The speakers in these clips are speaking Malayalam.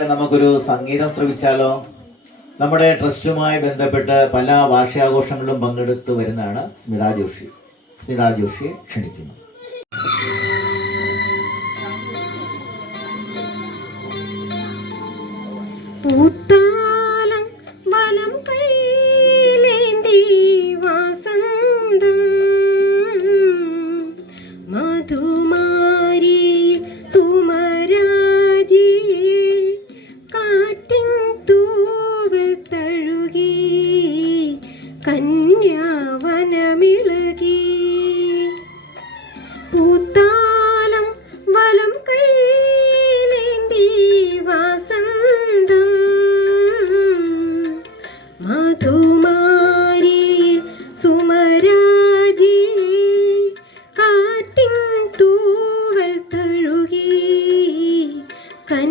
നമുക്കൊരു സംഗീതം ശ്രമിച്ചാലോ നമ്മുടെ ട്രസ്റ്റുമായി ബന്ധപ്പെട്ട് പല വാർഷികാഘോഷങ്ങളിലും പങ്കെടുത്ത് വരുന്നതാണ് സ്മിത ജോഷി. സ്മിത ജോഷിയെ ക്ഷണിക്കുന്നു. പൂത്ത സുകുമാരിയിൽ സുമരാജിനെ കാറ്റിൻ തൂവൽ തഴുകി കൻ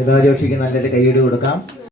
വേദാജോഷിക്ക് നല്ലൊരു കൈയ്യടി കൊടുക്കാം.